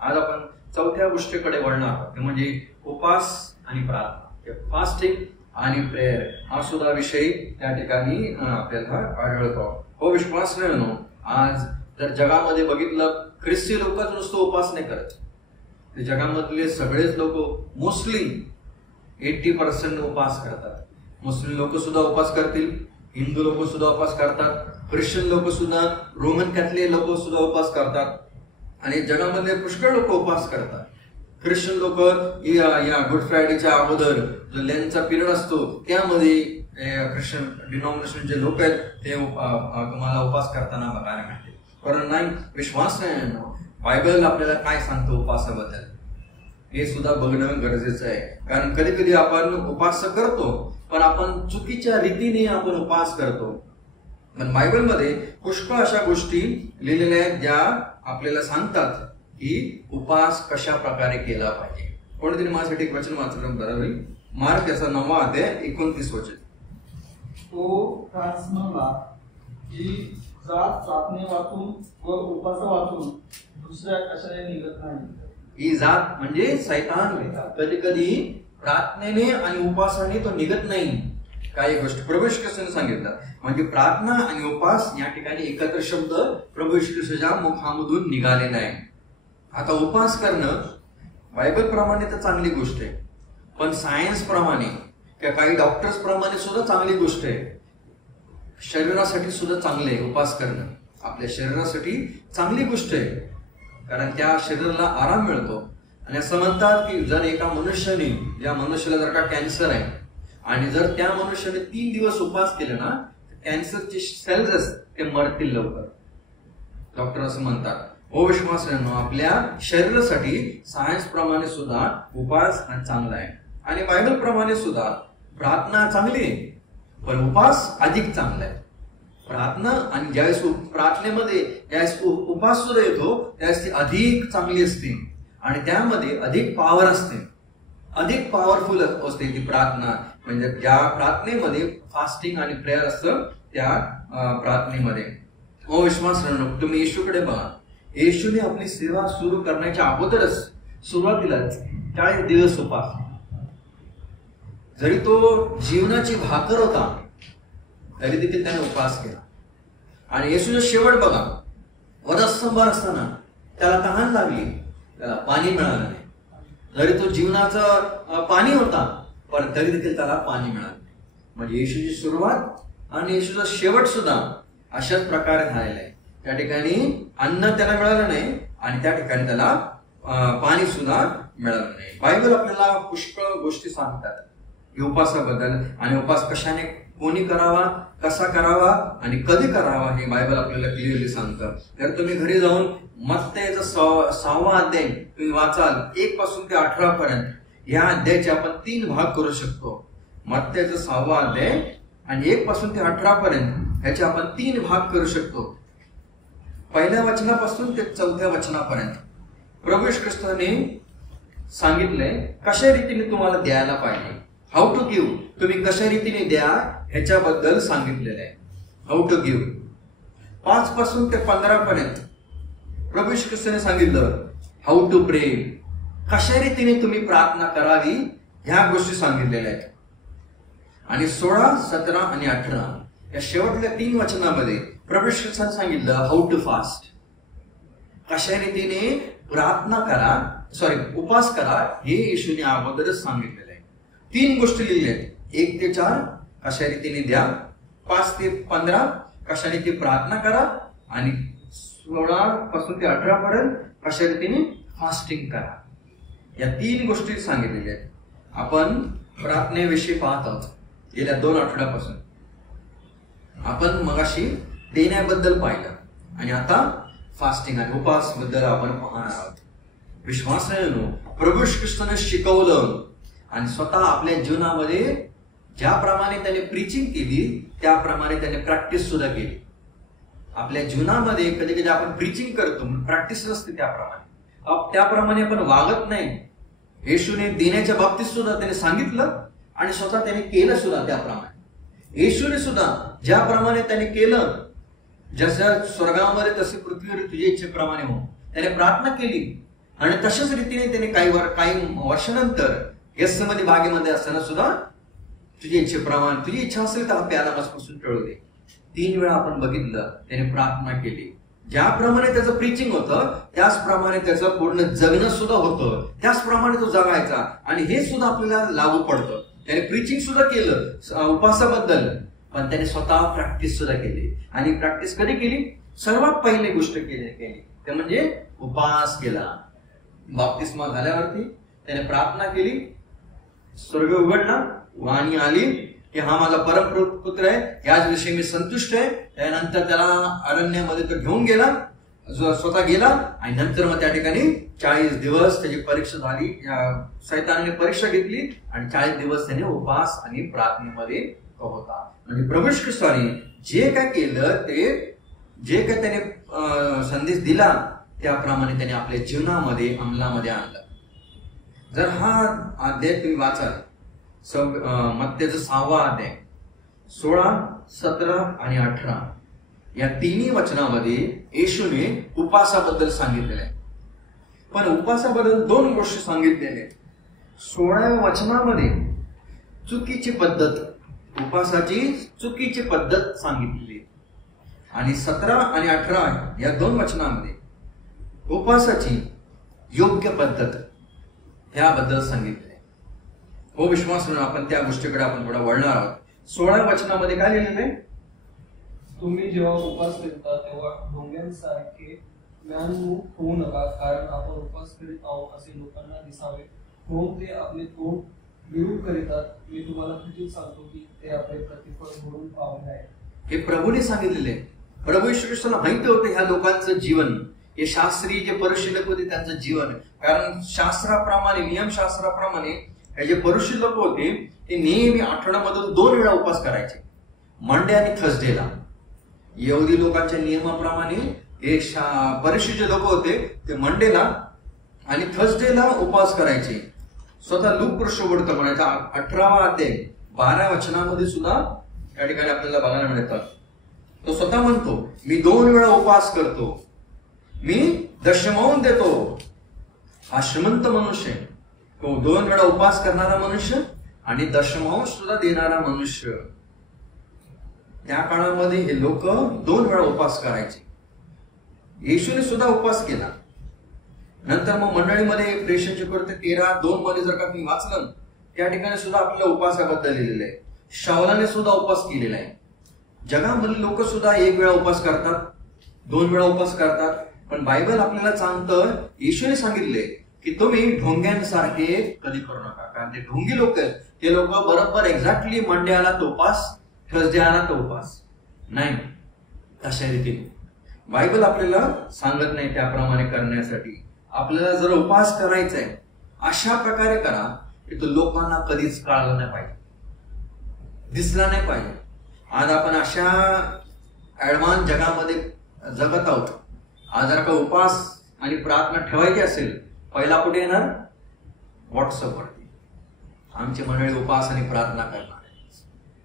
आज आपण चौथ्या गोष्टीकडे वळणार आहोत, ते म्हणजे उपवास आणि प्रार्थना, फास्टिंग आणि प्रेयर हा सुद्धा विषय त्या ठिकाणी आपल्याला आढळतो. हो विश्वास नाही, आज जर जगामध्ये बघितलं ख्रिस्ती लोकच नुसतं उपास नाही करत, ते जगामधले सगळेच लोक मोस्टली 80% उपास करतात. मुस्लिम लोक सुद्धा उपास करतील, हिंदू लोक सुद्धा उपास करतात, ख्रिश्चन लोक सुद्धा, रोमन कॅथलिक लोक सुद्धा उपास करतात आणि जगामध्ये पुष्कळ लोक उपास करतात. ख्रिश्चन लोक या गुड फ्रायडेच्या अगोदर जो लेंटचा पिरियड असतो त्यामध्ये ख्रिश्चन डिनॉमिनेशनचे लोक आहेत ते तुम्हाला उपास करताना बघायला मिळते. कारण नाही विश्वास नाही, बायबल आपल्याला काय सांगतो उपासाबद्दल हे सुद्धा बघणं गरजेचं आहे. कारण कधी कधी आपण उपास करतो पण आपण चुकीच्या रीतीने आपण उपास करतो. पण बायबलमध्ये पुष्कळ अशा गोष्टी लिहिलेल्या आहेत ज्या आपल्याला सांगतात की उपास कशा प्रकारे केला पाहिजे. कोणीतरी माझ्यासाठी एक वचन वाचलं बरं होईल. मार्क याचा 9वा अध्याय 29 वचन. तो खास म्हणला की जात प्रार्थने वाचून व उपास वाचून दुसऱ्या कशाने निघत नाही. ही जात म्हणजे सैतान. कधी कधी प्रार्थनेने आणि उपासाने तो निघत नाही. काही गोष्ट प्रभू येशू ख्रिस्ताने सांगितलं म्हणजे प्रार्थना आणि उपास या ठिकाणी एकत्र शब्द प्रभू येशू ख्रिस्ताच्या मुखामधून निघालेला आहे. आता उपास करणं बायबल प्रमाणे तर चांगली गोष्ट आहे, पण सायन्स प्रमाणे किंवा काही डॉक्टर्स प्रमाणे सुद्धा चांगली गोष्ट आहे. शरीरासाठी सुद्धा चांगले आहे उपास करणं, आपल्या शरीरासाठी चांगली गोष्ट आहे. कारण त्या शरीराला आराम मिळतो. आणि असं म्हणतात की जर एका मनुष्याने, ज्या मनुष्याला जर का कॅन्सर आहे आणि जर त्या मनुष्याने 3 दिवस उपवास केले ना, कॅन्सरचे सेल्स ते मरतील लवकर, डॉक्टर असं म्हणतात. हो विश्वास आपल्या शरीरासाठी सायन्स प्रमाणे सुद्धा उपवास हा चांगला आहे. आणि बायबल प्रमाणे सुद्धा प्रार्थना चांगली आहे पण उपवास अधिक चांगला आहे. प्रार्थना आणि ज्यावेळेस प्रार्थनेमध्ये ज्यावेळेस उपवास सुद्धा येतो त्यावेळेस ती अधिक चांगली असते आणि त्यामध्ये अधिक पॉवर असते, अधिक पॉवरफुल असते ती प्रार्थना. म्हणजे ज्या प्रार्थनेमध्ये फास्टिंग आणि प्रेयर असतं त्या प्रार्थनेमध्ये. हो विश्वास तुम्ही येशूकडे बघा. येशूने आपली सेवा सुरू करण्याच्या अगोदरच सुरुवातीलाच 40 दिवस उपास, जरी तो जीवनाची भाकर होता तरी देखील त्याने उपवास केला. आणि येशूचा शेवट बघा, वधस्तंभावर असताना त्याला तहान लागली, त्याला पाणी मिळालं नाही. जरी तो जीवनाचा पाणी होता पण तरी देखील त्याला पाणी मिळालं नाही. म्हणजे येशूची सुरुवात आणि येशूचा शेवट सुद्धा अशाच प्रकारे झालेला आहे. त्या ठिकाणी अन्न त्याला मिळालं नाही आणि त्या ठिकाणी त्याला पाणी सुद्धा मिळालं नाही. बायबल आपल्याला पुष्कळ गोष्टी सांगतात उपासाबद्दल आणि उपास कशाने, कोणी करावा, कसा करावा आणि कधी करावा हे बायबल आपल्याला क्लिअरली सांगतं. तर तुम्ही घरी जाऊन मत्तेचा 6वा अध्याय तुम्ही वाचाल 1 पासून ते 18 पर्यंत. या अध्यायाचे आपण 3 भाग करू शकतो. मत्तेचा 6वा अध्याय आणि 1 पासून ते 18 पर्यंत ह्याचे आपण 3 भाग करू शकतो. पहिल्या वचनापासून ते 4थ्या वचनापर्यंत प्रभू येशू ख्रिस्ताने सांगितलंय कशा रीतीने तुम्हाला द्यायला पाहिजे. हाऊ टू गिव्ह, तुम्ही कशा रीतीने द्या ह्याच्याबद्दल सांगितलेलं आहे. हाऊ टू गिव्ह 5 पासून ते 15 पर्यंत प्रभू येशू ख्रिस्ताने सांगितलं हाऊ टू प्रे, कशा रीतीने तुम्ही प्रार्थना करावी ह्या गोष्टी सांगितलेल्या आहेत. आणि 16, 17 आणि 18 या शेवटल्या 3 वचनामध्ये प्रभू येशू ख्रिस्ताने सांगितलं हाऊ टू फास्ट, कशा रीतीने प्रार्थना करा, उपवास करा हे येशूने अगोदरच सांगितलेलं आहे. 3 गोष्टी लिहिल्या आहेत. 1 ते 4 कशा रीतीने द्या, 5 ते 15 कशा रीती प्रार्थना करा आणि 16 पासून ते 18 पर्यंत कशा रीतीने फास्टिंग करा. या 3 गोष्टी सांगितलेल्या आहेत. आपण प्रार्थनेविषयी पाहत आहोत गेल्या 2 आठवड्यापासून. आपण मगाशी देण्याबद्दल पाहिलं आणि आता फास्टिंग आणि उपवास बद्दल आपण पाहणार आहोत. विश्वास नाही, प्रभू येशू ख्रिस्ताने शिकवलं आणि स्वतः आपल्या जीवनामध्ये ज्याप्रमाणे त्याने प्रीचिंग केली त्याप्रमाणे त्याने प्रॅक्टिस सुद्धा केली. आपल्या जीवनामध्ये कधी कधी आपण प्रीचिंग करतो, प्रॅक्टिस नसते त्याप्रमाणे आपण वागत नाही. येशूने देण्याच्या बाबतीत सुद्धा त्याने सांगितलं आणि स्वतः त्याने केलं सुद्धा त्याप्रमाणे. येशूने सुद्धा ज्याप्रमाणे त्याने केलं, जसं स्वर्गामध्ये तसे पृथ्वीवर तुझ्या इच्छेप्रमाणे हो, त्याने प्रार्थना केली आणि तशाच रीतीने त्याने काही वर्षानंतर गेसमध्ये बागेमध्ये असताना सुद्धा तुझी इच्छेप्रमाणे, तुझी इच्छा असेल तर हा प्याला माझ्यापासून टळू दे. 3 वेळा आपण बघितलं त्याने प्रार्थना केली. ज्याप्रमाणे त्याचं प्रीचिंग होतं त्याचप्रमाणे त्याचं पूर्ण जगणं सुद्धा होतं, त्याचप्रमाणे तो जगायचा. आणि हे सुद्धा आपल्याला लागू पडतं. त्याने प्रीचिंग सुद्धा केलं उपासाबद्दल, पण त्याने स्वतः प्रॅक्टिस सुद्धा केली. आणि प्रॅक्टिस कधी केली? सर्वात पहिली गोष्ट केली ते म्हणजे उपास केला. बाप्तिस्मा झाल्यावरती त्याने प्रार्थना केली, स्वर्ग उघडला, वाणी आली की हा माझा परमपुत्र आहे, याच विषयी मी संतुष्ट आहे. त्यानंतर त्याला अरण्यामध्ये तो घेऊन गेला, स्वतः गेला. आणि नंतर मग त्या ठिकाणी 40 दिवस त्याची परीक्षा झाली. सैतानाने परीक्षा घेतली आणि 40 दिवस त्याने उपास आणि प्रार्थनेमध्ये होता. म्हणजे प्रभू श्री ख्रिस्ताने जे काय केलं, ते जे काय त्याने संदेश दिला त्याप्रमाणे त्याने आपल्या जीवनामध्ये अंमलामध्ये आणलं. जर हा अध्याय तुम्ही वाचाल, मत्तेचा 6वा अध्याय 16, 17 आणि 18 या तिन्ही वचनामध्ये येशूने उपासाबद्दल सांगितलेले आहे. पण उपासाबद्दल 2 गोष्टी सांगितलेल्या आहेत. 16व्या वचनामध्ये चुकीची पद्धत, उपासाची चुकीची पद्धत सांगितलेली, आणि 17 आणि 18 या 2 वचनामध्ये उपासाची योग्य पद्धत याबद्दल सांगितले. हो विश्वास म्हणून आपण त्या गोष्टीकडे आपण थोडा वळणार आहोत. 16व्या वचनामध्ये काय लिहिलेलं आहे? तुम्ही जेव्हा उपास करता तेव्हा ढोंग्यांसारखे ज्ञानमुख होऊ नका, कारण आपण उपास करीत आहोत असे लोकांना दिसावे म्हणून ते आपले तोंड विरूप करीतात. मी तुम्हाला खचित सांगतो की ते आपले प्रतिफळ म्हणून पावले आहे. हे प्रभूने सांगितलेले. प्रभू श्री ख्रिस्ताला माहिती होतं ह्या लोकांचं जीवन, हे शास्त्री जे परिशीलक होते त्यांचं जीवन. कारण शास्त्राप्रमाणे, नियमशास्त्राप्रमाणे हे जे परिशील लोक होते ते नेहमी आठवड्यामधून 2 वेळा उपास करायचे, मंडे आणि थर्सडेला. यहुदी लोकांच्या नियमाप्रमाणे हे परिशील जे लोक होते ते मंडेला आणि थर्सडेला उपवास करायचे. स्वतः लूक पुरुषोबोधकर म्हणायचा 18वा अध्याय 12 वचनामध्ये सुद्धा या ठिकाणी आपल्याला बघायला मिळतात. तो स्वतः म्हणतो, मी 2 वेळा उपवास करतो, मी दशमांश देतो. हा श्रीमंत मनुष्य, तो 2 वेळा उपवास करणारा मनुष्य आणि दशमांश सुद्धा देणारा मनुष्य. त्या काळामध्ये हे लोक 2 वेळा उपवास करायचे. येशूने सुद्धा उपवास केला. नंतर मग मंडळीमध्ये प्रेषणचे कृत्य 13:2 मध्ये जर का तुम्ही वाचलं, त्या ठिकाणी सुद्धा आपल्याला उपवासाबद्दल लिहिलेलं आहे. शाऊलाने सुद्धा उपवास केलेला आहे. जगामधील लोक सुद्धा 1 वेळा उपवास करतात, 2 वेळा उपवास करतात. पण बायबल आपल्याला सांगतं, येशूने सांगितले की तुम्ही ढोंग्यांसारखे कधी करू नका. कारण ते ढोंगी लोक आहेत, ते लोक बरोबर एक्झॅक्टली मंडे आला तो उपास, थर्सडे आला तो उपास नाही. तशा रीतीने बायबल आपल्याला सांगत नाही त्याप्रमाणे करण्यासाठी. आपल्याला जर उपवास करायचा आहे अशा प्रकारे करा की तो लोकांना कधीच कळला नाही पाहिजे, दिसला नाही पाहिजे. आज आपण अशा ऍडव्हान्स जगामध्ये जगत आहोत. आज जर का उपवास आणि प्रार्थना ठेवायची असेल, पहिला कुठे येणार? व्हॉट्सअपवरती आमची मंडळी उपवास आणि प्रार्थना करणार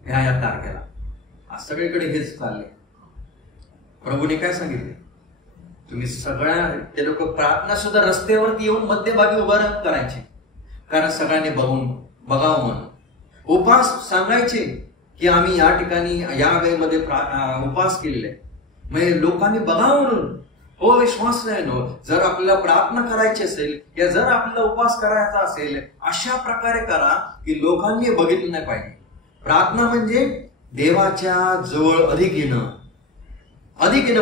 आहे या तारखेला. आज सगळीकडे हेच चालले. प्रभूने काय सांगितले? तुम्ही सगळ्या ते लोक प्रार्थना सुद्धा रस्त्यावरती येऊन मध्यभागी उभा करायचे, कारण सगळ्यांनी बघावं म्हणून. उपवास सांगायचे की आम्ही या ठिकाणी या वेळेमध्ये उपवास केलेले आहे, म्हणजे लोकांनी बघावं म्हणून. हो विश्वास नाही नो, जर आपल्याला प्रार्थना करायची असेल या जर आपल्याला उपवास करायचा असेल, अशा प्रकारे करा की लोकांनी बघितलं नाही पाहिजे. प्रार्थना म्हणजे देवाच्या जवळ अधिक येणं.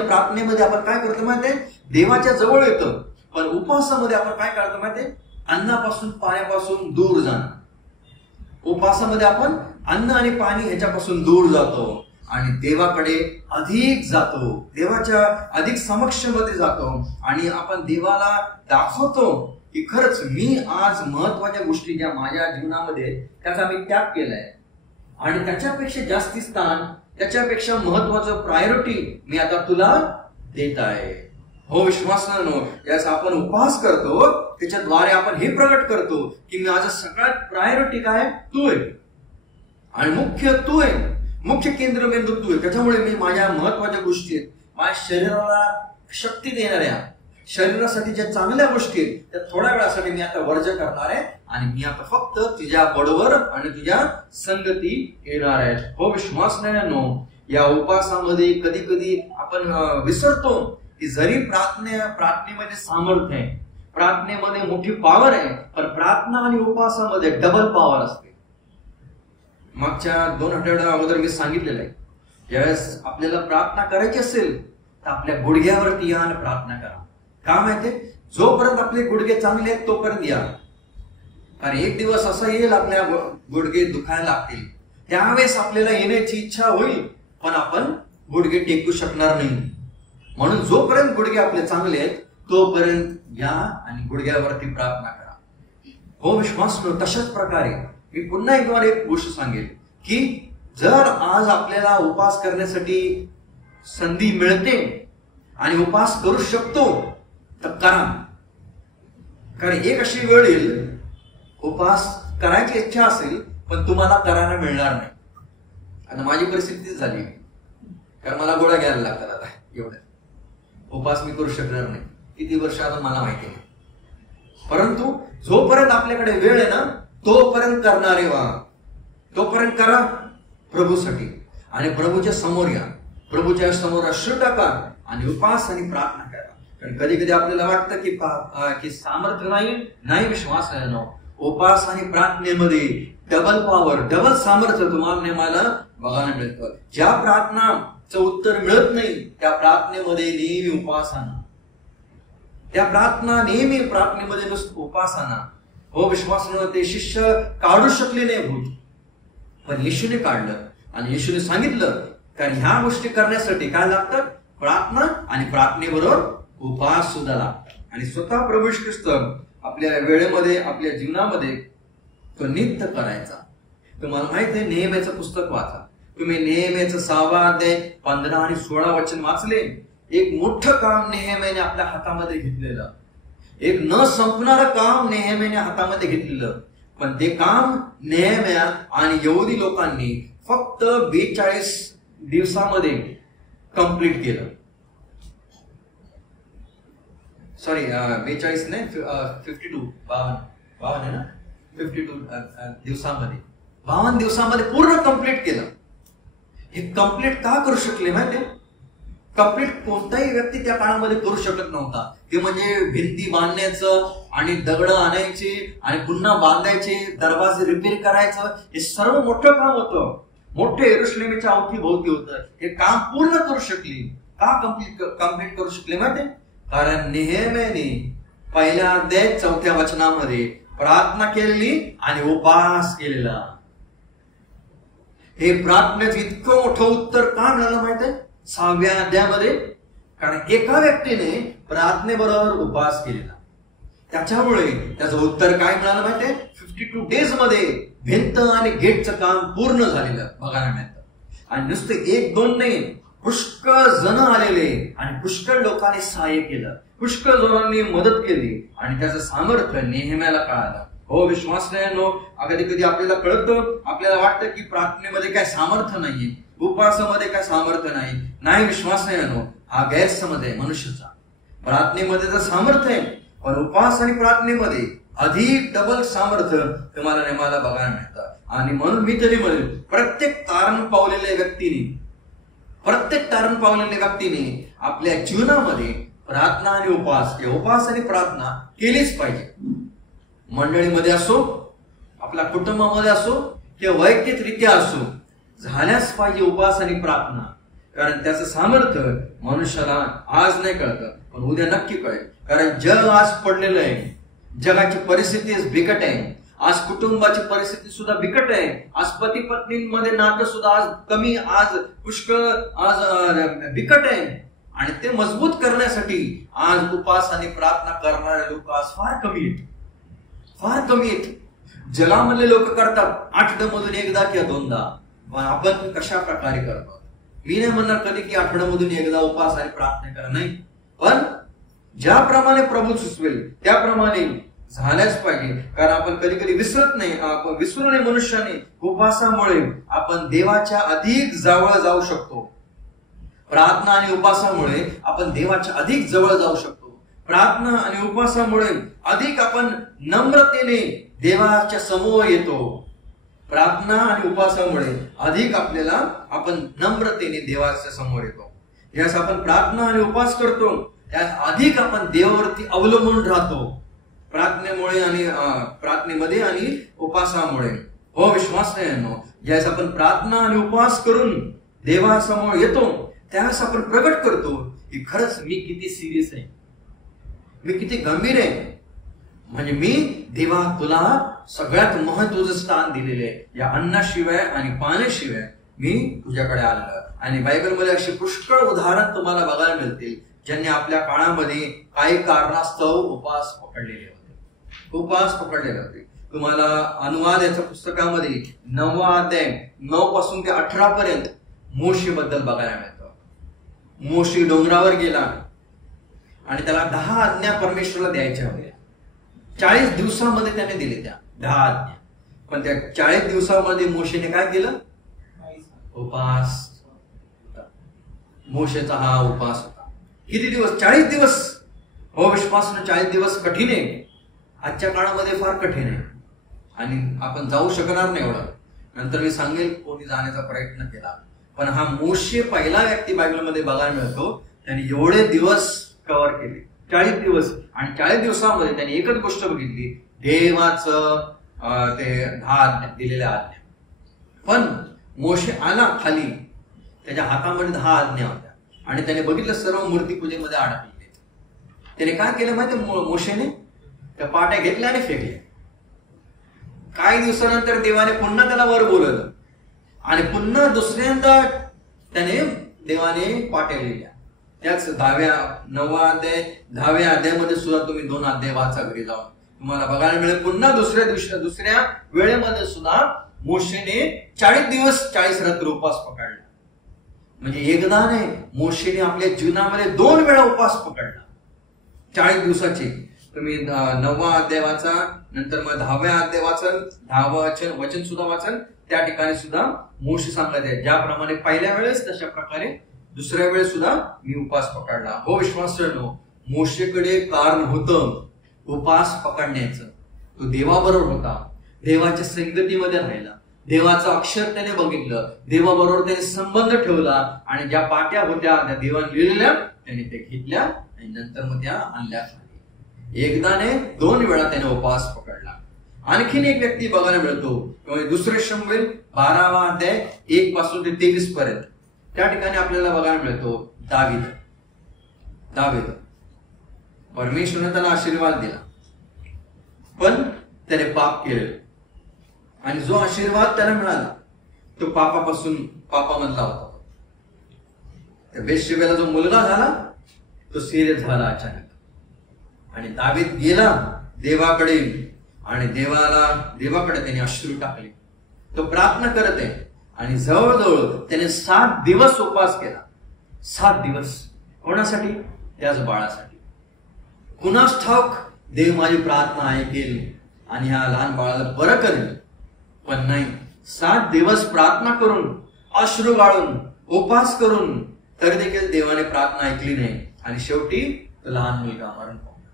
प्रार्थनेमध्ये आपण काय करतो माहितीये? देवाच्या जवळ येतं. पण उपवासामध्ये आपण काय करतो माहितीये? अन्नापासून पाण्यापासून दूर जाणं. उपवासामध्ये आपण अन्न आणि पाणी ह्याच्यापासून दूर जातो आणि देवाकडे अधिक जातो, देवाच्या अधिक समक्षमध्ये जातो. आणि आपण देवाला दाखवतो की खरंच मी आज महत्वाच्या गोष्टी ज्या माझ्या जीवनामध्ये त्याचा मी त्याग केलाय आणि त्याच्यापेक्षा जास्ती स्थान, त्याच्यापेक्षा महत्वाचं प्रायोरिटी मी आता तुला देत आहे. हो विश्वासानं यास आपण उपवास करतो, त्याच्याद्वारे आपण हे प्रगट करतो की माझं सगळ्यात प्रायोरिटी काय? तू आहे आणि मुख्य तू आहे, मुख्य केंद्रबिंदू तू आहे. त्याच्यामुळे मी माझ्या महत्वाच्या गोष्टी आहेत, माझ्या शरीराला शक्ती देणाऱ्या, शरीरासाठी ज्या चांगल्या गोष्टी आहेत त्या थोड्या वेळासाठी मी आता वर्ज करणार आहे आणि मी आता फक्त तुझ्या बरोबर आणि तुझ्या संगती येणार आहे. हो विश्वासनाऱ्यांनो, या उपासामध्ये कधी कधी आपण विसरतो की जरी प्रार्थनेमध्ये सामर्थ्य आहे, प्रार्थनेमध्ये मोठी पॉवर आहे, पण प्रार्थना आणि उपासामध्ये डबल पॉवर असते. मागच्या 2 आठवड्या अगोदर मी सांगितलेलं आहे, ज्यावेळेस आपल्याला प्रार्थना करायची असेल तर आपल्या गुडघ्यावरती या आणि प्रार्थना करा. का माहितीये, जोपर्यंत आपले गुडघे चांगले आहेत तोपर्यंत या. कारण एक दिवस असा येईल आपल्या गुडघे दुखायला लागतील, त्यावेळेस आपल्याला येण्याची इच्छा होईल पण आपण गुडघे टेकू शकणार नाही. म्हणून जोपर्यंत गुडघे आपले चांगले आहेत तोपर्यंत या आणि गुडघ्यावरती प्रार्थना करा. हो विश्वासलो, तशाच प्रकारे मी पुन्हा एक गोष्ट सांगेल की जर आज आपल्याला उपास करण्यासाठी संधी मिळते आणि उपास करू शकतो तर करा. कारण एक अशी वेळ येईल उपास करायची इच्छा असेल पण तुम्हाला करायला मिळणार नाही. आता माझी परिस्थिती झाली, कारण मला गोळ्या घ्यायला लागतात आता एवढ्या, उपास मी करू शकणार नाही. किती वर्ष आता मला माहिती नाही, परंतु जोपर्यंत आपल्याकडे वेळ आहे ना तोपर्यंत करणारे व्हा. तोपर्यंत करा प्रभूसाठी आणि प्रभूच्या समोर या, प्रभूच्या समोर अश्रू टाका आणि उपास आणि प्रार्थना करा. कारण कधी कधी आपल्याला वाटतं की सामर्थ्य नाही विश्वास आहे ना, उपास आणि प्रार्थनेमध्ये डबल पॉवर, डबल सामर्थ्य तुम्हाला मला बघायला मिळतं. ज्या प्रार्थनाचं उत्तर मिळत नाही त्या प्रार्थनेमध्ये नेहमी उपासना, त्या नेहमी प्रार्थनेमध्ये नुसतं उपासना. हो विश्वासाने ते शिष्य काढू शकले नाही भूत, पण येशूने काढलं आणि येशूने सांगितलं कारण ह्या गोष्टी करण्यासाठी काय लागतात, प्रार्थना आणि प्रार्थनेबरोबर उपास सुद्धा लागतात. आणि स्वतः प्रभू येशू ख्रिस्त आपल्या वेळेमध्ये आपल्या जीवनामध्ये तो नित्य करायचा. तुम्हाला माहिती आहे, नेहमीचं पुस्तक वाचा तुम्ही. नेहमीचं 6 अध्याय 15 आणि 16 वचन वाचले. एक मोठं काम नेहमीने आपल्या हातामध्ये घेतलेलं, एक न संपणारं काम नेहमीने हातामध्ये घेतलेलं, पण ते काम नेहम्या आणि यहुदी लोकांनी फक्त 42 दिवसामध्ये कंप्लीट केलं. सॉरी 42 नाही 52 आहे ना, 52 दिवसामध्ये 52 दिवसामध्ये पूर्ण कंप्लीट केलं. हे कंप्लीट का करू शकले माहिती, कंप्लीट कोणताही व्यक्ती त्या काळामध्ये करू शकत नव्हता. ते म्हणजे भिंती बांधण्याचं आणि दगड आणायचे आणि पुन्हा बांधायचे, दरवाजे रिपेअर करायचं, हे सर्व मोठं काम होतं. मोठे यरुशलेमच्या अवतीभोवती होतं. हे काम पूर्ण करू शकले. का कंप्लीट करू शकले माहिती, कारण नेहमीने पहिल्या अध्याय 4थ्या वचनामध्ये प्रार्थना केलेली आणि उपास केलेला. हे प्रार्थनेचं इतकं मोठं उत्तर का मिळालं माहितीये 6व्या अध्यायामध्ये, कारण एका व्यक्तीने प्रार्थनेबरोबर उपास केलेला. त्याच्यामुळे त्याचं उत्तर काय मिळालं माहितीये, 52 डेज मध्ये भिंत आणि गेटचं काम पूर्ण झालेलं बघायला मिळतं. आणि नुसते 1-2 नाही, पुष्कळ जण आलेले आणि पुष्कळ लोकांनी सहाय्य केलं, पुष्कळ जणांनी मदत केली आणि त्याचं सामर्थ्य नेहम्याला कळालं. हो विश्वासनाऱ्यांनो, कधी कधी आपल्याला कळतं, आपल्याला वाटतं की प्रार्थनेमध्ये काय सामर्थ्य नाहीये, उपासामध्ये काय सामर्थ्य नाही विश्वासनाऱ्यांनो, हा गैरसमज आहे मनुष्याचा. प्रार्थनेमध्ये तर सामर्थ्य आहे, पण उपास आणि प्रार्थनेमध्ये अधिक डबल सामर्थ्य तुम्हाला नेमाला बघायला मिळतं. आणि म्हणून मी तरी म्हणेन, प्रत्येक तारण पावलेल्या व्यक्तीने आपल्या जीवनामध्ये प्रार्थना आणि उपास आणि प्रार्थना केलीच पाहिजे. मंडळीमध्ये असो, आपल्या कुटुंबामध्ये असो किंवा वैयक्तिकरित्या असो, झाल्याच पाहिजे उपास आणि प्रार्थना. कारण त्याचं सामर्थ्य मनुष्याला आज नाही कळतं, पण उद्या नक्की कळेल. कारण जग आज पडलेलं आहे, जगाची परिस्थिती बिकट आहे, आज कुटुंबाची परिस्थिती सुद्धा बिकट आहे, आज पती पत्नींमध्ये नातं सुद्धा आज कमी, आज पुष्कळ आज बिकट आहे. आणि ते मजबूत करण्यासाठी आज उपास आणि प्रार्थना करणारे लोक आज फार कमी आहेत. जगामधले लोक करतात आठवड्यामधून एकदा किंवा 2दा, पण आपण कशा प्रकारे करतो. मी नाही म्हणणार कधी की आठवड्यामधून एकदा उपास आणि प्रार्थना करा, नाही, पण ज्याप्रमाणे प्रभू सुचवेल त्याप्रमाणे झाल्याच पाहिजे. कारण आपण कधी कधी विसरत नाही, आपण विसरू नये. मनुष्याने उपासामुळे आपण देवाच्या अधिक जवळ जाऊ शकतो. प्रार्थना आणि उपासामुळे आपण देवाच्या अधिक जवळ जाऊ शकतो. प्रार्थना आणि उपवासामुळे अधिक आपण नम्रतेने देवाच्या समोर येतो. प्रार्थना आणि उपवासामुळे अधिक आपण नम्रतेने देवाच्या समोर येतो. ज्यास आपण प्रार्थना आणि उपवास करतो त्यास अधिक आपण देवावरती अवलंबून राहतो. प्रार्थनेमध्ये आणि उपवासामुळे. हो विश्वास नाही, ज्यावेळेस आपण प्रार्थना आणि उपवास करून देवासमोर येतो त्यावेळेस आपण प्रगट करतो की खरंच मी किती सिरियस आहे, मी किती गंभीर आहे. म्हणजे मी देवा तुला सगळ्यात महत्वाचं स्थान दिलेले आहे. या अन्नाशिवाय आणि पाण्याशिवाय मी तुझ्याकडे आलं. आणि बायबलमध्ये अशी पुष्कळ उदाहरण तुम्हाला बघायला मिळतील ज्यांनी आपल्या काळामध्ये काही कारणास्तव उपवास पकडलेले होते. तुम्हाला अनुवाद याच्या पुस्तकामध्ये 9 अध्याय 9 पासून ते 18 पर्यंत मोशे बद्दल बघायला मिळतं. मोशे डोंगरावर गेला आणि त्याला 10 आज्ञा परमेश्वराला द्यायच्या होत्या. 40 दिवसामध्ये त्याने दिले त्या 10 आज्ञा. पण त्या 40 दिवसामध्ये मोशेने काय केलं? उपवास. मोशेचा हा उपवास होता. किती दिवस? 40 दिवस. हो विश्वासाने 40 दिवस कठीण आहे. आजच्या काळामध्ये फार कठीण आहे आणि आपण जाऊ शकणार नाही एवढं. नंतर मी सांगेल कोणी जाण्याचा प्रयत्न केला. पण हा मोशे पहिला व्यक्ती बायबलमध्ये बघायला मिळतो त्यांनी एवढे दिवस कव्हर केले, 40 दिवस. आणि 40 दिवसामध्ये त्यांनी एकच गोष्ट बघितली, देवाचं ते 10 दिलेल्या आज्ञा. पण मोशे आला खाली, त्याच्या हातामध्ये 10 आज्ञा होत्या आणि त्याने बघितलं सर्व मूर्ती पूजेमध्ये अडकले. त्याने काय केलं माहिती? मोशेने त्या पाट्या घेतल्या आणि फेकल्या. काही दिवसानंतर देवाने पुन्हा त्याला वर बोलवलं आणि पुन्हा दुसऱ्यांदा देवाने पाट्या लिहिल्या. त्याच 10व्या अध्यायामध्ये सुद्धा तुम्ही 2 अध्याय वाचा घरी जाऊन, तुम्हाला बघायला मिळेल. पुन्हा दुसऱ्या वेळेमध्ये सुद्धा मोशेने 40 दिवस 40 रात्र उपवास पकडला. म्हणजे एकदा नाही, मोशेने आपल्या जीवनामध्ये 2 वेळा उपवास पकडला 40 दिवसाचे. तुम्ही 9वा अध्याय वाचा, नंतर मग 10व्या अध्याय वाचन, 10वं वचन सुद्धा वाचन. त्या ठिकाणी सुद्धा मोशे सांगत आहे ज्याप्रमाणे पहिल्या वेळेस तशा प्रकारे दुसऱ्या वेळेस सुद्धा मी उपवास पकडला. हो विश्वासानो, मोशेकडे कारण होतं उपवास पकडण्याचं. तो देवाबरोबर होता, देवाच्या संगतीमध्ये राहिला, देवाचं अक्षर त्याने बघितलं, देवाबरोबर त्याने संबंध ठेवला आणि ज्या पाट्या होत्या त्या देवाने लिहिलेल्या त्याने ते घेतल्या आणि नंतर मग त्या आणल्या. एकदाने 2 वेळा त्याने उपवास पकडला. आणखीन एक व्यक्ती बघायला मिळतो, दुसरे शमूएल 12वा अध्याय 1 पासून ते 23 पर्यंत. त्या ठिकाणी आपल्याला बघायला मिळतो दावीद. परमेश्वराने त्याला आशीर्वाद दिला पण त्याने पाप केले आणि जो आशीर्वाद त्याला मिळाला तो पापामधला होता. त्या बेशेबेला जो मुलगा झाला तो सिरियस झाला अचानक आणि दावीद गेला देवाकडे आणि देवाकडे त्याने अश्रू टाकले. तो प्रार्थना करत आहे आणि जवळजवळ त्याने 7 दिवस उपवास केला. 7 दिवस. कोणासाठी? त्याच बाळासाठी. कुणास ठाऊक देव माझी प्रार्थना ऐकेल आणि ह्या लहान बाळाला बरं करेल. पण नाही, 7 दिवस प्रार्थना करून, अश्रू गाळून, उपवास करून तरी देखील देवाने प्रार्थना ऐकली नाही आणि शेवटी तो लहान मुलगा मरण पावला.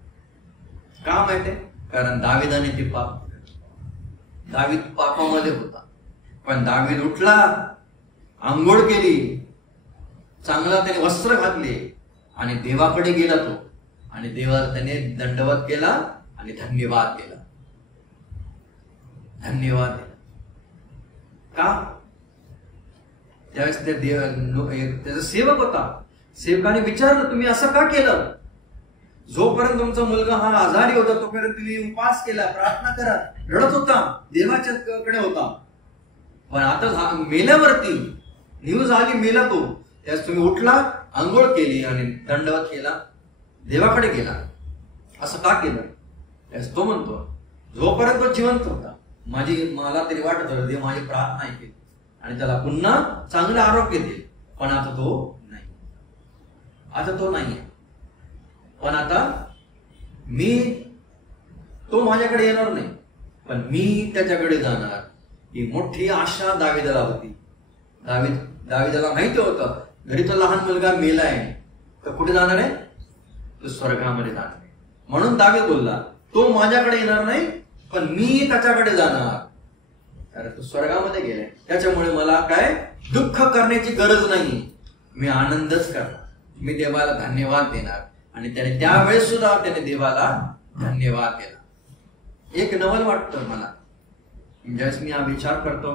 का माहितीये? कारण दाविदाने ते पाप केलं. दावीद पापामध्ये होता पण दावीद उठला, आंघोळ केली, चांगला त्याने वस्त्र घातले आणि देवाकडे गेला तो आणि देवाला त्याने दंडवत केला आणि धन्यवाद दिला. का? त्यावेळेस त्याचा सेवक होता. सेवकाने विचारलं तुम्ही असं का केलं? जोपर्यंत तुमचा मुलगा हा आजारी होता तोपर्यंत तुम्ही उपवास केला, प्रार्थना करा, रडत होता, देवाच्याकडे होता. पण आता मेल्यावरती न्यूज आली मेला तो, त्यास तुम्ही उठला, आंघोळ केली आणि दंडवत केला, देवाकडे गेला. असं का केलं? त्यास तो म्हणतो जोपर्यंत तो जिवंत होता मला तरी वाटत होतं देव माझी प्रार्थना ऐकेल आणि त्याला पुन्हा चांगलं आरोग्य देईल. पण आता तो नाही. पण आता तो माझ्याकडे येणार नाही पण मी त्याच्याकडे जाणार. ही मोठी आशा दाविदाला होती. दाविदाला माहिती होतं घरी तो लहान मुलगा मेला आहे तर कुठे जाणार आहे? तो स्वर्गामध्ये जाणार आहे. म्हणून दावीद बोलला, तो माझ्याकडे येणार नाही, पण मी त्याच्याकडे जाणार, कारण तो स्वर्गामध्ये गेलाय. त्याच्यामुळे मला काय दुःख करण्याची गरज नाही, मी आनंदच करणार, मी देवाला धन्यवाद देणार. आणि त्याने त्यावेळेस सुद्धा त्याने देवाला धन्यवाद दिला. एक नवल वाटतं मला, ज्यावेळेस मी हा विचार करतो,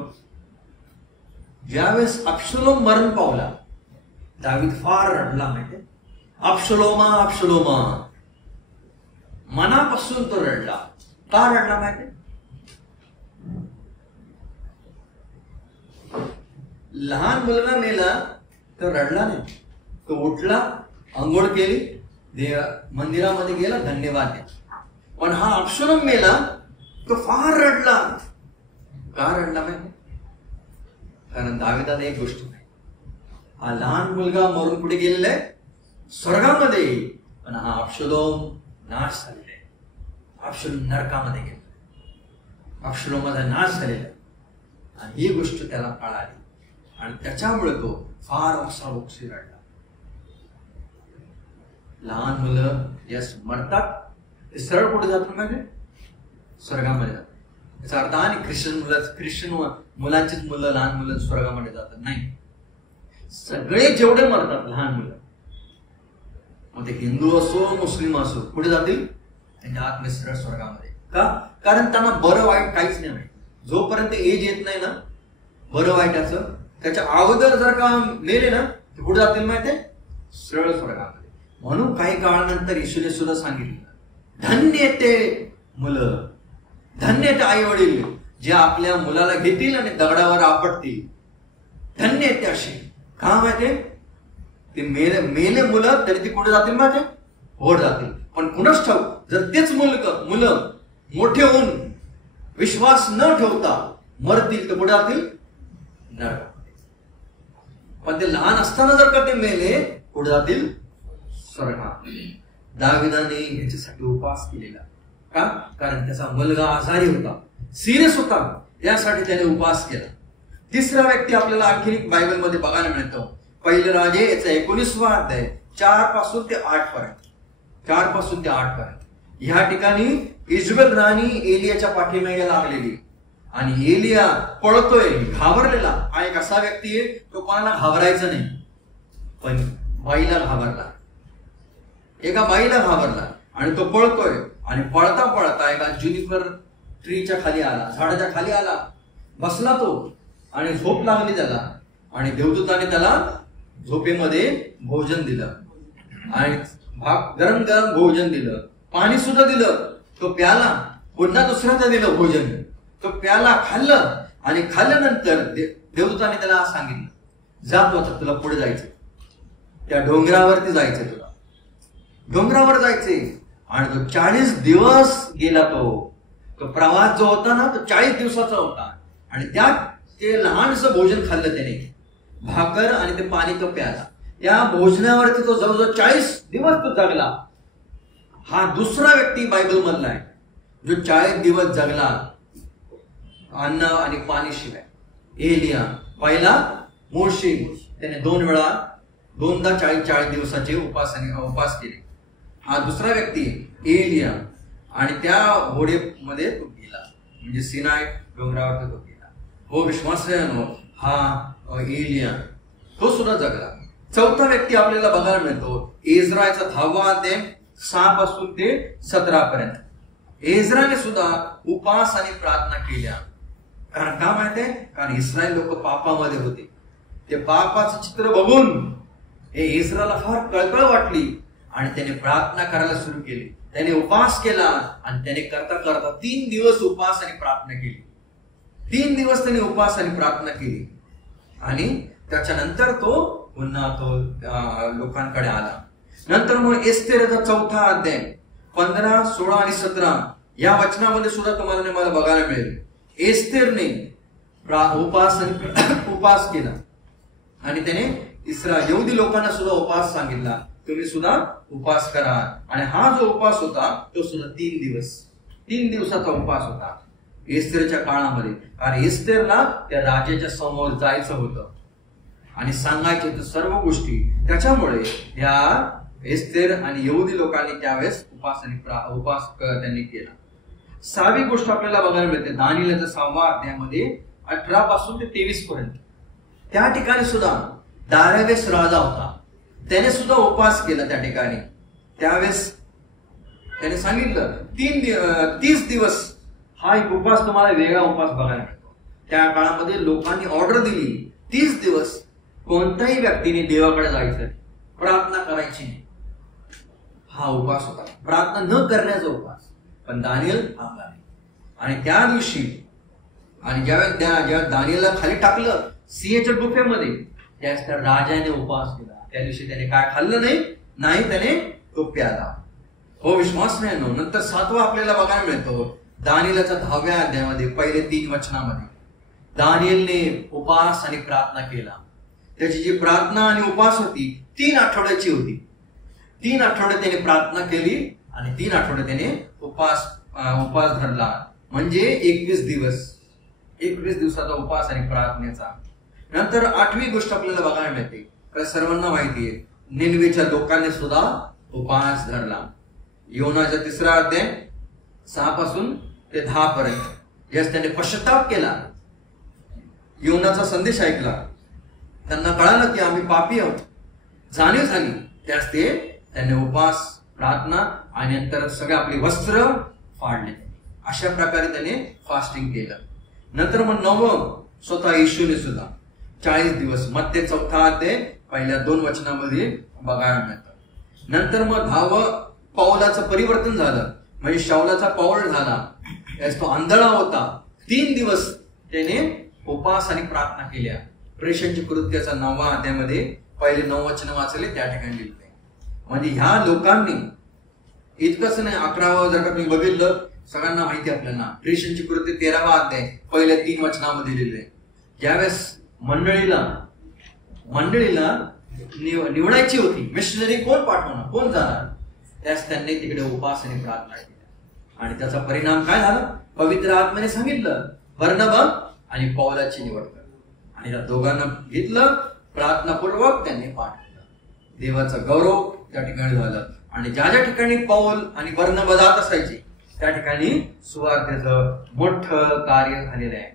ज्यावेळेस अब्शलोम मरण पावला, दावीद फार रडला माहितीये. अब्शलोमा अब्शलोमा, मनापासून तो रडला. का रडला माहितीये? लहान मुलगा मेला तर रडला नाही, तो उठला, अंघोळ केली, मंदिरामध्ये गेला, धन्यवाद दिला. पण हा अब्शलोम मेला, तो फार रडला. का रडला माहिती? कारण दाविदाने एक गोष्ट नाही, हा लहान मुलगा मरून कुठे गेलेला आहे? स्वर्गामध्ये. पण हा अब्शलोम नाश झालेला आहे, अब्शलोम नरकामध्ये गेला, अब्शलोमाचा नाश झालेला आहे. आणि ही गोष्ट त्याला कळाली आणि त्याच्यामुळे तो फार ओक्साबोक्शी रडला. लहान मुलं यस मरतात ते सरळ कुठे जातात म्हणजे स्वर्गामध्ये जातात. याचा अर्थ आणि ख्रिश्चन मुलांचीच मुलं, लहान मुलं स्वर्गामध्ये जातात नाही. सगळे जेवढे मरतात लहान मुलं, मग ते हिंदू असो मुस्लिम असो, कुठे जातील? त्यांच्या आत्मे सरळ स्वर्गामध्ये. का? कारण त्यांना बरं वाईट काहीच नाही माहिती. जोपर्यंत एज येत नाही ना बरं वाईटाचं, त्याच्या अगोदर जर का मेले ना ते कुठे जातील माहितीये? सरळ स्वर्गामध्ये. म्हणून काही काळानंतर येशूने सुद्धा सांगितलं, धन्य ते मुलं, धन्य ते आई वडील जे आपल्या मुलाला घेतील आणि दगडावर आपटतील, धन्य ते असे. का माहितीये? ते मेले मुलं तरी ते कुठे जातील माहितीये? वर जातील. पण कुणाच ठाऊक, जर तेच मुलं मोठे होऊन विश्वास न ठेवता मरतील तर कुठे जातील? नरकामध्ये. पण ते लहान असताना जर का ते मेले, कुठे जातील? स्वर्गामध्ये. दाविदाने याच्यासाठी उपवास केलेला. का? कारण त्याचा मुलगा आजारी होता, सिरियस होता, यासाठी त्याने उपवास केला. तिसरा व्यक्ती आपल्याला आणखी बायबलमध्ये बघायला मिळतो. पहिले राजे याचा 19वा अध्याय 4 पासून ते 8 पर्यंत. 4 पासून ते 8 पर्यंत. ह्या ठिकाणी इजबेल राणी एलियाच्या पाठीमागे लागलेली आणि एलिया पळतोय, घाबरलेला. हा एक असा व्यक्ती आहे, तो कोणाला घाबरायचा नाही, पण बाईला घाबरला. एका बाईला घाबरला आणि तो पळतोय आणि पळता पळता एका ज्युनिपर ट्रीच्या खाली आला, झाडाच्या खाली आला, बसला तो आणि झोप लागली त्याला. आणि देवदूताने त्याला झोपेमध्ये भोजन दिलं आणि गरम गरम भोजन दिलं, पाणी सुद्धा दिलं. तो प्याला, पुन्हा दुसऱ्यांदा दिलं भोजन, तो प्याला, खाल्लं आणि खाल्ल्यानंतर देवदूताने त्याला सांगितलं, जा तू आता, तुला पुढे जायचं, त्या डोंगरावरती जायचंय, तुला डोंगरावर जायचे. आणि तो 40 दिवस गेला. तो प्रवास जो होता ना तो 40 दिवसाचा होता. आणि त्यात ते लहानसं भोजन खाल्लं त्याने, भाकर आणि ते पाणी तो प्याला. त्या भोजनावरती तो जवळजवळ 40 दिवस तो जगला. हा दुसरा व्यक्ती बायबल मधला आहे जो 40 दिवस जगला अन्न आणि पाणी शिवाय. एलिया. पहिला मोशे, त्याने 2 वेळा 2दा 40 दिवसाचे उपवास केले. हा दुसरा व्यक्ती एलिया आणि त्या घोडेमध्ये तो गेला, म्हणजे सिनाय डोंगरावर तो गेला. हो विश्वासाने हा एलिया तो सुद्धा जगला. चौथा व्यक्ती आपल्याला बघायला मिळतो एज्राचा 10वा अध्याय 6 पासून ते 17 पर्यंत. एज्राने सुद्धा उपवास आणि प्रार्थना केल्या. कारण का माहितीये? कारण इस्रायल लोक पापामध्ये होते. ते पापाचं चित्र बघून एज्राला फार कळकळ वाटली आणि त्याने प्रार्थना करायला सुरू केली. त्याने उपवास केला आणि त्याने करता करता 3 दिवस उपवास आणि प्रार्थना केली. 3 दिवस त्याने उपवास आणि प्रार्थना केली आणि त्याच्यानंतर तो पुन्हा तो लोकांकडे आला. नंतर मग एस्तेरचा 4था अध्याय 15, 16 आणि 17 या वचनामध्ये सुद्धा तुम्हाला मला बघायला मिळेल. एस्तेरने उपवास केला आणि त्याने यहुदी लोकांना सुद्धा उपवास सांगितला, तुम्ही सुद्धा उपवास करा. आणि हा जो उपवास होता तो सुद्धा 3 दिवसाचा उपवास होता एस्तेरच्या काळामध्ये. कारण एस्तेरला त्या राजाच्या समोर जायचं होतं आणि सांगायचं होतं सर्व गोष्टी. त्याच्यामुळे या एस्तेर आणि यहुदी लोकांनी त्यावेळेस उपास त्यांनी केला. 6वी गोष्ट आपल्याला बघायला मिळते दानिएलच्या 6व्या अध्यायामध्ये 18 पासून ते 23 पर्यंत. त्या ठिकाणी सुद्धा दारेवेस राजा होता, त्याने सुद्धा उपवास केला. त्या ठिकाणी त्यावेळेस त्याने सांगितलं 30 दिवस हा एक उपवास तुम्हाला वेगळा उपवास बघायला मिळतो. त्या काळामध्ये लोकांनी ऑर्डर दिली 30 दिवस कोणत्याही व्यक्तीने देवाकडे जायचं, प्रार्थना करायची नाही. हा उपवास होता, प्रार्थना न करण्याचा उपवास. पण दानिएल थांबला नाही. आणि त्या दिवशी आणि ज्यावेळेस दानिएलला खाली टाकलं सिंहाच्या गुफेमध्ये, त्यावेळेस त्या राजाने उपवास केला. त्या दिवशी त्याने काय खाल्लं नाही त्याने तो प्याला. हो विश्वास नाही. नंतर 7वा आपल्याला बघायला मिळतो दानिएलच्या 10व्या अध्यायामध्ये पहिले 3 वचनामध्ये दानिएलने उपवास आणि प्रार्थना केला. त्याची जी प्रार्थना आणि उपवास होती 3 आठवड्याची होती. 3 आठवडे त्याने प्रार्थना केली आणि 3 आठवडे त्याने उपवास धरला. म्हणजे 21 दिवसाचा उपवास आणि प्रार्थनेचा. नंतर 8वी गोष्ट आपल्याला बघायला मिळते, सर्वांना माहिती आहे, निनवेच्या लोकांनी सुद्धा उपवास धरला. योनाचा 3रा अध्याय 6 पासून ते 10 पर्यंत यास त्याने पश्चाताप केला. योनाचा संदेश ऐकला, त्यांना कळालं की आम्ही पापी आहोत, जाणीव झाली. त्यास त्यांनी उपवास, प्रार्थना आणि नंतर सगळे आपली वस्त्र फाडले. अशा प्रकारे त्याने फास्टिंग केलं. नंतर मग 9वं स्वतः येशूने सुद्धा 40 दिवस मत्ते 4 अध्याय पहिल्या 2 वचनामध्ये बघायला मिळतं. नंतर मग 10वं पाऊलाचं परिवर्तन झालं, म्हणजे शाऊलाचा पाऊल झाला. त्यास तो आंधळा होता. 3 दिवस त्याने उपवास आणि प्रार्थना केल्या. प्रेषणच्या कृत्याचा 9व्या अध्यायामध्ये पहिले 9 वचन वाचले, त्या ठिकाणी लिहिलंय. म्हणजे ह्या लोकांनी इतकंच नाही, 11वं जर का तुम्ही बघितलं, सगळ्यांना माहिती आपल्याला प्रेषणची कृत्य 13वा अध्याय पहिल्या 3 वचनामध्ये लिहिलंय. ज्यावेळेस मंडळीला निवडायची होती, मिशनरी कोण पाठवणार, कोण जाणार, त्यास त्यांनी तिकडे उपवास आणि प्रार्थना केली. आणि त्याचा परिणाम काय झाला? पवित्र आत्म्याने सांगितलं बर्नबा आणि पौलाची निवड कर. आणि त्या दोघांना घेतलं, प्रार्थनापूर्वक त्यांनी पाठवलं. देवाचा गौरव त्या ठिकाणी झालं. आणि ज्या ठिकाणी पौल आणि बर्नबा जात असायचे त्या ठिकाणी सुवार्तेचं मोठं कार्य झालेलं आहे.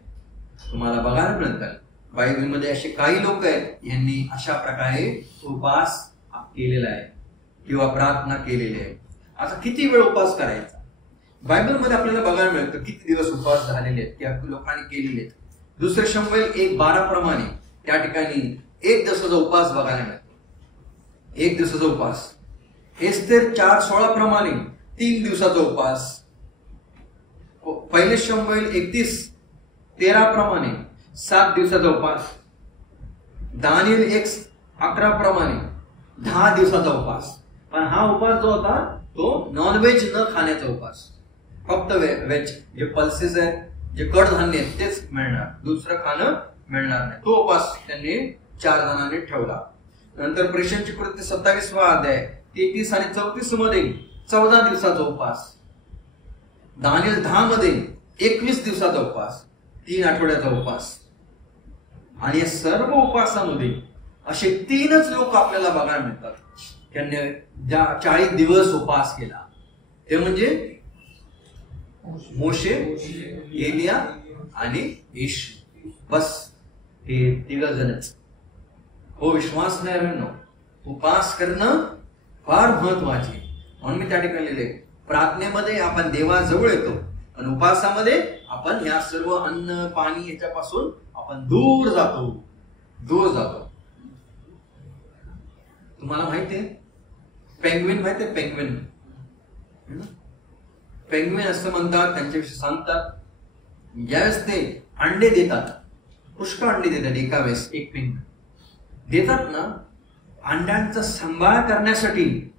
तुम्हाला बघायला मिळतं बायबलमध्ये असे काही लोक आहेत यांनी अशा प्रकारे उपवास केलेला आहे किंवा प्रार्थना केलेली आहे. आता किती वेळ उपवास करायचा? बायबलमध्ये आपल्याला बघायला मिळतं किती दिवस उपवास झालेले आहेत त्या लोकांनी केलेले आहेत. 2 शमूएल 1:12 प्रमाणे त्या ठिकाणी 1 दिवसाचा उपवास बघायला मिळतो. 1 दिवसाचा उपवास. एस्तेर 4:16 प्रमाणे 3 दिवसाचा उपवास. 1 शमूएल 31:13 प्रमाणे 7 दिवसाचा उपवास. दानिएल 1:11 प्रमाणे 10 दिवसाचा उपवास. पण हा उपवास जो होता तो नॉनव्हेज न खाण्याचा उपवास, फक्त व्हेज, जे पल्सेस आहेत, जे कडधान्य आहेत तेच मिळणार, दुसरं खाणं मिळणार नाही. तो उपवास त्यांनी 4 जणांनी ठेवला. नंतर प्रेषणची कृत्य 27वा अध्याय 33 आणि 34 मध्ये 14 दिवसाचा उपवास. दानिएल 10 मध्ये 21 दिवसाचा उपवास, 3 आठवड्याचा उपवास. आणि या सर्व उपवासामध्ये असे 3च लोक आपल्याला बघायला मिळतात त्यांनी 40 दिवस उपवास केला. ते म्हणजे मोशे, एलिया आणि येशू. बस हे 3 जणच. हो विश्वास नाही म्हणून उपवास करणं फार महत्वाचे. म्हणून मी त्या ठिकाणी लिहिले प्रार्थनेमध्ये आपण देवाजवळ येतो, पण उपवासामध्ये आपण या सर्व अन्न पाणी याच्यापासून आपण दूर जातो. तुम्हाला माहितीये पेंग्विन माहितीये? पेंग्विन असं म्हणतात, त्यांच्याविषयी सांगतात ज्यावेळेस ते अंडे देतात, पुष्कळ अंडे देतात एका वेळेस, एक पेंग्विन देतात ना, अंड्यांचा सांभाळ करण्यासाठी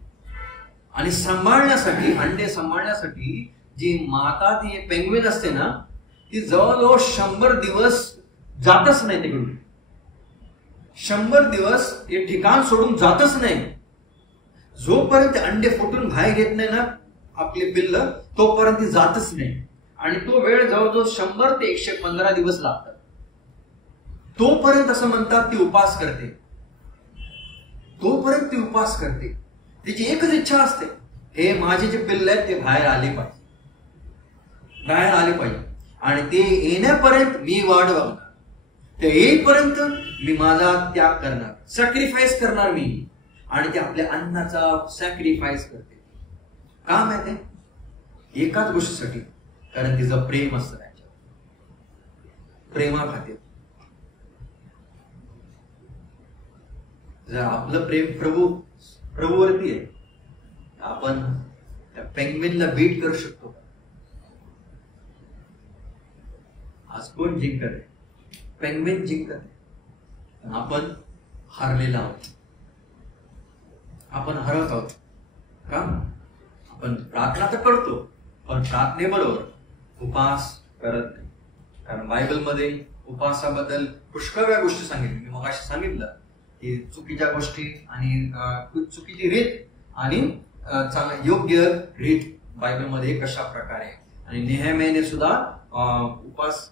आणि सांभाळण्यासाठी, अंडे सांभाळण्यासाठी जी माता ती पेंग्विन असते ना, ती जवळजवळ 100 दिवस जातच नाही तिकडून. 100 दिवस हे ठिकाण सोडून जातच नाही. जोपर्यंत अंडे फुटून बाहेर येत नाही ना आपले पिल्ल, तोपर्यंत ती जातच नाही. आणि तो वेळ जवळजवळ 100 ते 115 दिवस लागतात. तोपर्यंत असं म्हणतात ती उपवास करते. तिची एकच इच्छा असते, हे माझे जे पिल्ल आहेत ते बाहेर आले पाहिजे आणि ते येण्यापर्यंत मी वाट बघणार, ते येईपर्यंत मी माझा त्याग करणार, सॅक्रिफाईस करणार मी. आणि ते आपल्या अन्नाचा सॅक्रिफाईस करते. का माहिती? एकाच गोष्टीसाठी, कारण तिचं प्रेम असतं त्याच्यावर, प्रेमा खातीर. जर आपलं प्रेम प्रभूवरती आहे, आपण त्या पेंग्विनला बीट करू शकतो. आज कोण जिंकत आहे? पेंग्विन जिंकत आहे. आपण हारलेला आहोत, आपण हरत आहोत. का? आपण प्रार्थना तर करतो, पण प्रार्थनेबरोबर उपास करत नाही. कारण बायबलमध्ये उपासाबद्दल पुष्कळ गोष्टी सांगितल्या. मी मगाशी सांगितलं की चुकीच्या गोष्टी आणि चुकीची रीत आणि योग्य रीत बायबलमध्ये कशा प्रकारे. आणि नेहमीने सुद्धा उपास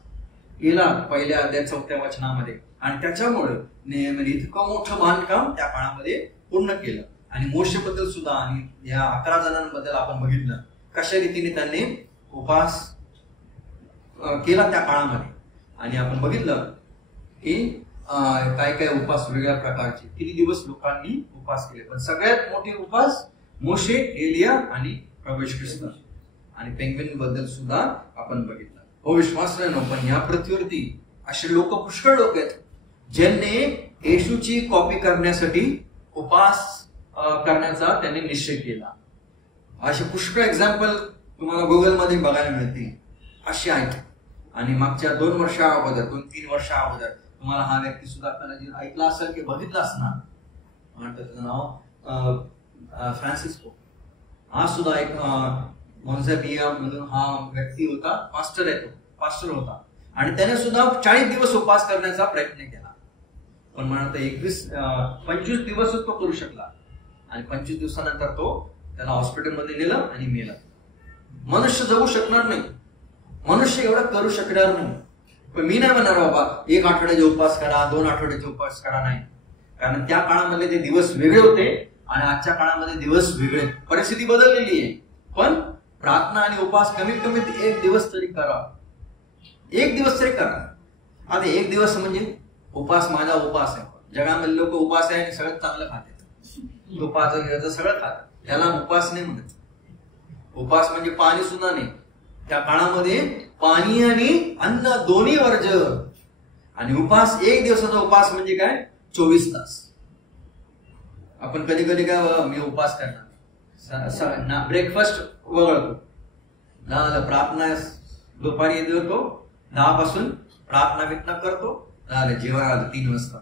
केला पहिल्या अध्याय 4व्या वचनामध्ये, आणि त्याच्यामुळे नेहमीने इतकं मोठं बांधकाम त्या काळामध्ये पूर्ण केलं. आणि मोशेबद्दल सुद्धा आणि या 11 जणांबद्दल आपण बघितलं कशा रीतीने त्यांनी उपास केला त्या काळामध्ये. आणि आपण बघितलं की काय काय उपास वेगळ्या प्रकारचे, किती दिवस लोकांनी उपास केले. पण सगळ्यात मोठे उपास मोशे, एलिया आणि प्रभू येशू ख्रिस्त. आणि पेंग्विन बद्दल सुद्धा आपण बघितलं. हो विश्वास नाही, पण या पृथ्वीवरती असे लोक, पुष्कळ लोक आहेत ज्यांनी येशूची कॉपी करण्यासाठी उपास करण्याचा त्यांनी निश्चय केला. असे पुष्कळ एक्झाम्पल तुम्हाला गुगलमध्ये बघायला मिळतील, असे आहेत. आणि मागच्या 2 वर्षा अगोदर, 2-3 वर्षा अगोदर तुम्हाला हा व्यक्ती सुद्धा कदाचित ऐकला असेल की बघितला असणार. त्याचं नाव फ्रान्सिस्को. हा सुद्धा एक मोन्झेपिया म्हणून हा व्यक्ती होता, पास्टर होता. आणि त्याने सुद्धा 40 दिवस उपवास करण्याचा प्रयत्न केला. पण म्हणत 25 दिवसच तो करू शकला. आणि 25 दिवसानंतर त्याला हॉस्पिटलमध्ये नेलं आणि मेला. मनुष्य जगू शकणार नाही, मनुष्य एवढं करू शकणार नाही. पण मी नाही म्हणणार बाबा 1 आठवड्याचे उपवास करा, 2 आठवड्याचे उपवास करा, नाही. कारण त्या काळामध्ये ते दिवस वेगळे होते आणि आजच्या काळामध्ये दिवस वेगळे, परिस्थिती बदललेली आहे. पण प्रार्थना आणि उपवास कमीत कमी 1 दिवस तरी करा, 1 दिवस तरी करा. आता 1 दिवस म्हणजे उपवास, माझा उपवास आहे. जगामध्ये लोक उपवास आहे आणि सगळं चांगलं खातात, तुपाचं सगळं खातात, त्याला उपवास नाही म्हणत. उपवास म्हणजे पाणी सुद्धा नाही. त्या काळामध्ये पाणी आणि अन्न दोन्ही वर्ज्य. आणि उपवास 1 दिवसाचा उपवास म्हणजे काय? 24 तास. आपण कधी कधी काय मी उपवास करणार, ब्रेकफास्ट वगळतो, प्रार्थना दुपारी देतो, 10 पासून प्रार्थना करतो, जेवण आलं 3 वाजता,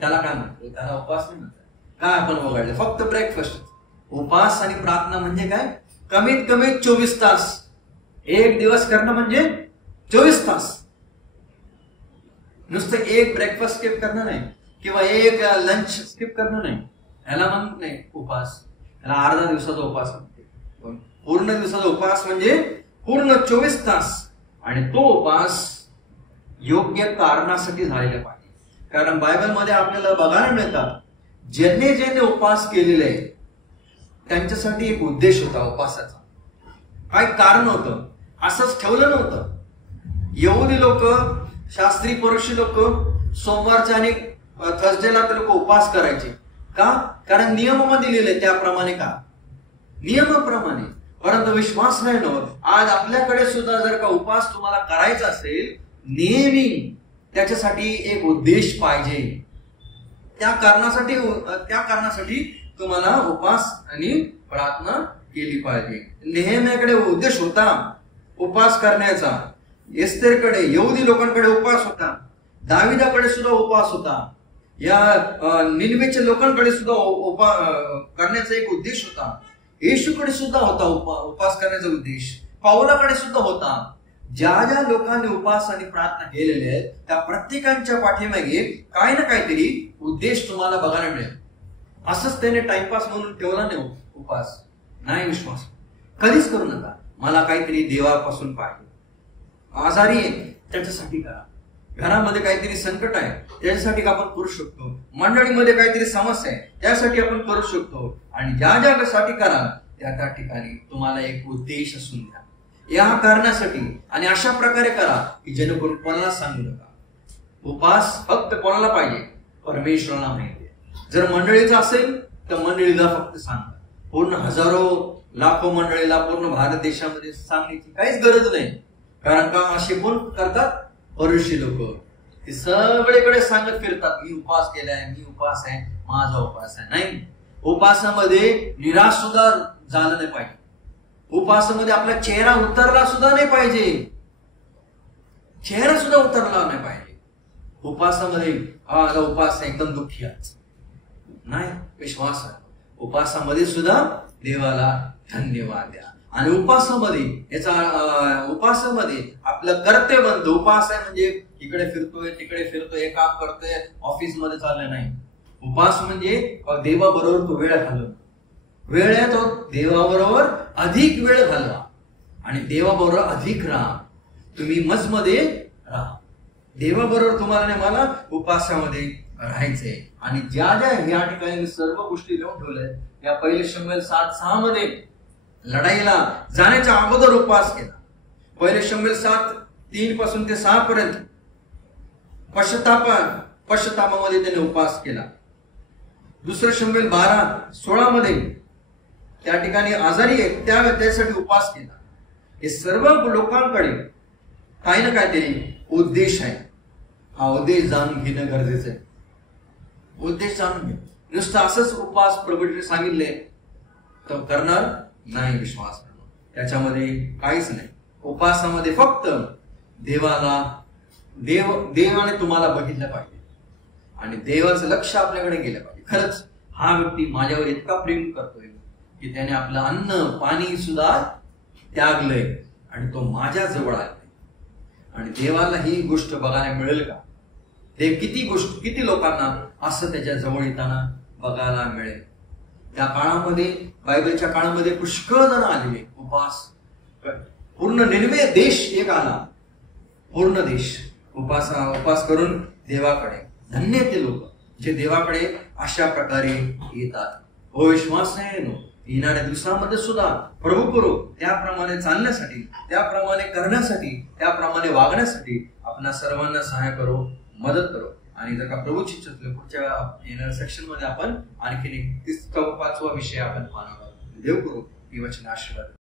त्याला काय म्हणतो? त्याला उपवास नाही म्हणतात. काय आपण वगळले? फक्त ब्रेकफास्ट. उपवास आणि प्रार्थना म्हणजे काय? कमीत कमी 24 तास. 1 दिवस करणं म्हणजे 24 तास. नुसतं 1 ब्रेकफास्ट स्किप करणं नाही किंवा 1 लंच स्किप करणं नाही, ह्याला म्हणत नाही उपवास. ह्याला अर्धा दिवसाचा उपवास म्हणते. पण पूर्ण दिवसाचा उपवास म्हणजे पूर्ण 24 तास. आणि तो उपवास योग्य कारणासाठी झालेला पाहिजे. कारण बायबलमध्ये आपल्याला बघायला मिळतात ज्यांनी उपवास केलेले आहे त्यांच्यासाठी एक उद्देश होता उपवासाचा. काय कारण होतं? असंच ठेवलं नव्हतं. यहुदी लोक, शास्त्री पुरुषी लोक सोमवारच्या आणि थर्सडेला ते लोक उपवास करायचे. का? कारण नियमामध्ये लिहिले त्याप्रमाणे. का? नियमाप्रमाणे. परंतु विश्वास नाही ना, आज आपल्याकडे सुद्धा जर का उपवास तुम्हाला करायचा असेल, नेहमी त्याच्यासाठी एक उद्देश पाहिजे. त्या कारणासाठी तुम्हाला उपवास आणि प्रार्थना केली पाहिजे. नेहमीकडे उद्देश होता उपवास करण्याचा. एस्तेरकडे, यहुदी लोकांकडे उपवास होता. दाविदाकडे सुद्धा उपवास होता. या निनवेच्या लोकांकडे सुद्धा करण्याचा एक उद्देश होता. येशूकडे सुद्धा होता उपवास करण्याचा उद्देश. पावलाकडे सुद्धा होता. ज्या लोकांनी उपवास आणि प्रार्थना केलेले आहेत त्या प्रत्येकांच्या पाठीमागे काही ना काहीतरी उद्देश तुम्हाला बघायला मिळेल. असंच त्याने टाइमपास म्हणून ठेवला नाही उपवास. नाही, विश्वास कधीच करू नका. मला काहीतरी देवापासून पाहिजे, आजारी आहे त्याच्यासाठी करा. घरामध्ये काहीतरी संकट आहे त्याच्यासाठी आपण करू शकतो, मंडळीमध्ये काहीतरी समस्या आहे त्यासाठी आपण करू शकतो. आणि ज्या ज्यासाठी कराल त्या ठिकाणी तुम्हाला एक उद्देश असून द्या, या कारणासाठी. आणि अशा प्रकारे करा की जेणेकरून कोणाला सांगू नका. उपास फक्त कोणाला पाहिजे? परमेश्वराला माहिती आहे. जर मंडळीचा असेल तर मंडळीला फक्त सांगा. पूर्ण हजारो लाखो मंडळीला पूर्ण भारत देशामध्ये सांगण्याची काहीच गरज नाही. कारण का असे कोण करतात? परुषी लोक. ते सगळीकडे सांगत फिरतात मी उपास केलाय, मी उपास आहे, माझा उपास आहे. नाही, उपासामध्ये निराश सुद्धा झालं नाही पाहिजे. उपासामध्ये आपला चेहरा उतरला सुद्धा नाही पाहिजे. चेहरा सुद्धा उतरला नाही पाहिजे. उपासामध्ये हा उपास एकदम दुःखी आहे नाही, विश्वास आहे. उपासामध्ये सुद्धा देवाला धन्यवाद द्या. आणि उपासामध्ये आपलं कर्तव्य बनतं. उपास आहे म्हणजे इकडे फिरतोय तिकडे फिरतोय, हे काम करतोय, ऑफिस मध्ये चाललं नाही. उपास म्हणजे देवाबरोबर तो वेळ घालवणं. वेळ आहे तो देवाबरोबर अधिक वेळ घालवा आणि देवाबरोबर अधिक राहा. तुम्ही मजमध्ये राहा. देवाबरोबर तुम्हाला नाही मला उपासामध्ये राहायचंय. आणि ज्या ज्या या ठिकाणी सर्व गोष्टी लिहून ठेवल्या या पहिले शमूएल 7:6 मध्ये लढाईला जाण्याच्या अगोदर उपवास केला. पहिले शमूएल 7:3 पासून ते 6 पर्यंत पश्चातापामध्ये त्याने उपवास केला. दुसरं शमूएल 12:16 मध्ये त्या ठिकाणी आजारी आहे त्यासाठी उपवास केला. हे सर्व लोकांकडे काही ना काहीतरी उद्देश आहे. हा उद्देश जाणून घेणं गरजेचं आहे. उद्देश जाणून घे. नुसतं असंच उपवास प्रभूने सांगितले तर करणार नाही, विश्वास करणं त्याच्यामध्ये काहीच नाही. उपवासामध्ये फक्त देवाने तुम्हाला बघितलं पाहिजे आणि देवाचं लक्ष आपल्याकडे गेलं पाहिजे. खरंच हा व्यक्ती माझ्यावर इतका प्रेम करतोय की त्याने आपलं अन्न पाणी सुद्धा त्यागलंय आणि तो माझ्या जवळ आलाय. आणि देवाला ही गोष्ट बघायला मिळेल का? देव किती लोकांना असं त्याच्या जवळ येताना बघायला मिळेल. त्या काळामध्ये बायबलच्या काळामध्ये पुष्कळ जण आलेले उपवास. पूर्ण निनवे देश एक आला, पूर्ण देश उपवास करून देवाकडे. धन्य ते लोक जे देवाकडे अशा प्रकारे येतात. हो विश्वास नाही येणाऱ्या दिवसामध्ये सुद्धा प्रभू करू त्याप्रमाणे चालण्यासाठी, त्याप्रमाणे करण्यासाठी, त्याप्रमाणे वागण्यासाठी आपण सर्वांना सहाय्य करू, मदत करू. आणि जर का प्रभूची पुढच्या येणाऱ्या सेक्शन मध्ये आपण आणखीन 5वा विषय आपण पाहणार आहोत. देव करू ही वचन आशीर्वाद.